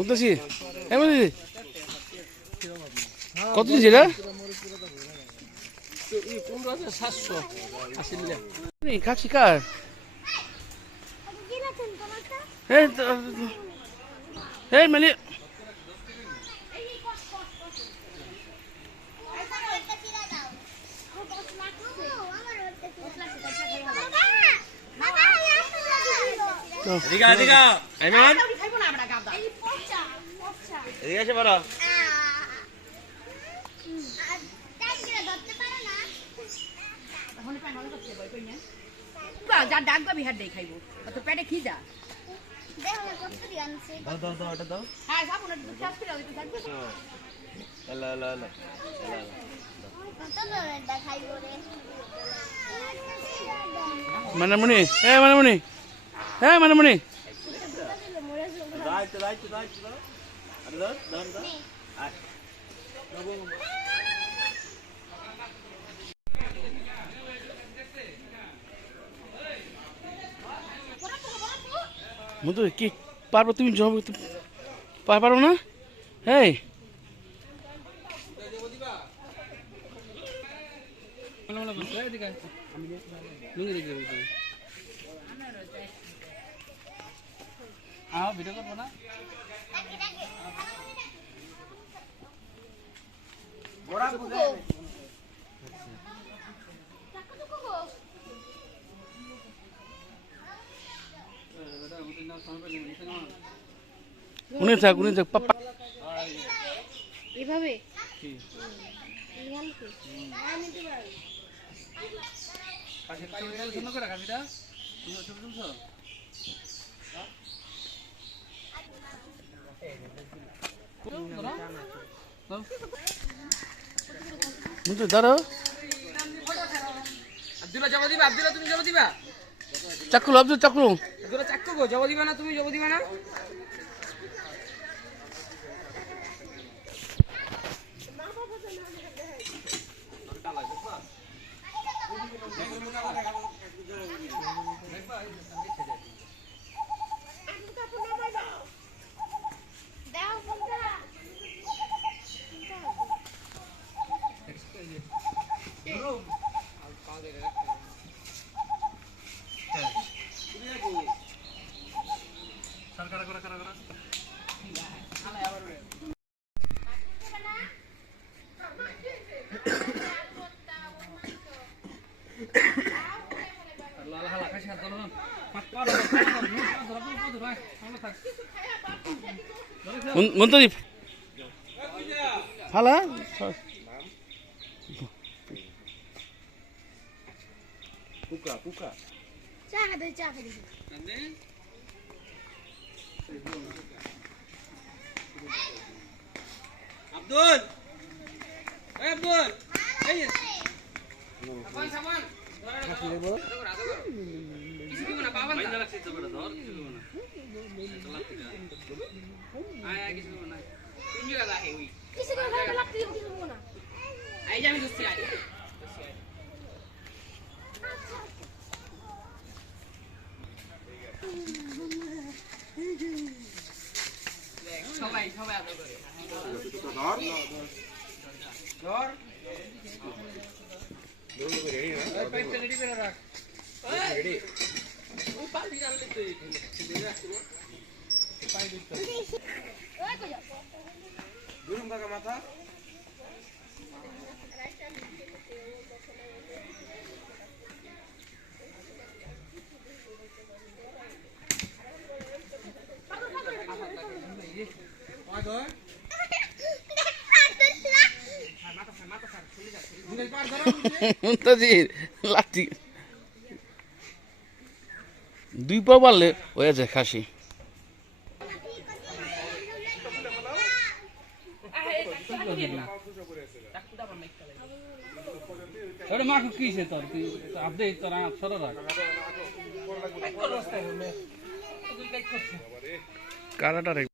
বুঝতেছি কত দিয়েছে এটা? 15,700 খাচ্ছি কার মানে ডাকবা বিহার দেই খাইবো তো পেটে কি যা মানামণি মানামণি মানামণি মধু কি পারবো তুমি জব পারো না এই ভিডিও করবো না উনি থাক পাপা এভাবে দাঁড়াও আব্দুল্লাহ জমা দিবা আব্দুল্লাহ তুমি জমা দিবা চাকুল আব্দুল চাকুল আব্দুল্লাহ চাক্কু গো জমা দিবা না তুমি জমা দিবা না মন্তদীপ ফালা আব্দুল আব্দুল এই সামান কিছু দিব না বাবা না রাখছিস তো বড় ধর কিছু দিব না আয় কিছু দিব না তুমি লাগা হে ওই কিছু করে ভালো লাগতে দিব কিছু দিব না আই যে আমি দস্তি আই সবাই সবাই আদর করে ধর ধর এই পাইপটা রেডি করে রাখ রেডি ওই পানি ডাললে তো এই রাখছি না পানি দিতে ওই কই যাও দুরুম কাকা মাথা আগর লাঠি দুই পা পারলে হয়ে যায় খাসি মাছ কিছে তোর আপনি তোর সর রাখ কারাটা রে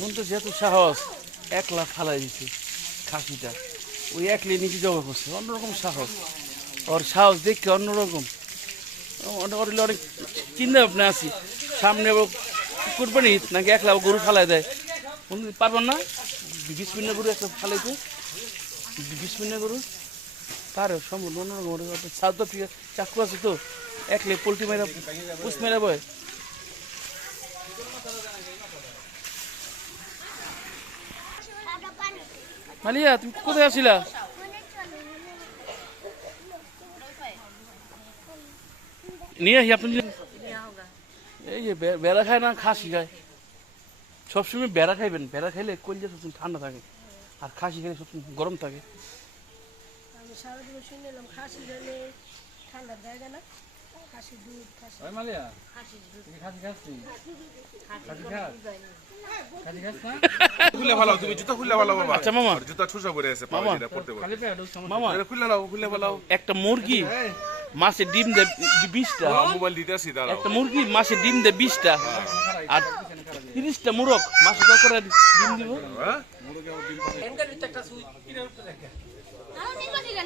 মনটা যেত সাহস একলা ফালাই দিছে খাসিটা, ওই একলে নিচে জমা করছে, অন্যরকম সাহস, ওর সাহস দেখে অন্যরকম। ওর অনেক চিন্তা ভাবনা আছি সামনে কুরবানি নাকি একলা গরু ফালাই দেয়, পারবেন না 20 মিনিট গরু একটা ফালাইতে, 20 মিনিট গরু পারে সম্ভব অন্যরকম। সাউথ আফ্রিকা চাকু আছে তো, একলে পোল্ট্রি মেরা পুষ মেরা বয়। মালিয়া তুমি কোথায় আসিলা? নিয়ে আসি আপনি, এই যে বেড়া খায় না খাসি খায়, সবসময় বেড়া খাইবেন, বেড়া খাইলে কলজা সবসময় ঠান্ডা থাকে, আর খাসি খাইলে সবসময় গরম থাকে। আমি সারাদিন শুনলাম খাসি খেলে ঠান্ডা জায়গা না, খাসি দুধ, খাসি ওই মালিয়া তুমি খাসি খাচ্ছি, খাসি খাস, খাসি খাস না? খুলে ভালো, তুমি জুতা খুলে ভালো বাবা। আচ্ছা মামা, আর জুতা ঠুসা পরে আছে, পাও মামা। যেটা পড়তে পারো। খালি পেয়ে ঢুক সমস্যা মামা এটা খুলে নাও, খুলে ভালো। একটা মুরগি মাসে ডিম দেয় 20টা, মোবাইল দিতে আসি, দাঁড়াও। একটা মুরগি মাসে ডিম দেয় 20টা, আর 30টা মুরগ মাসে কত করে ডিম দিব? হ্যাঁ? আরো নির্বাচিত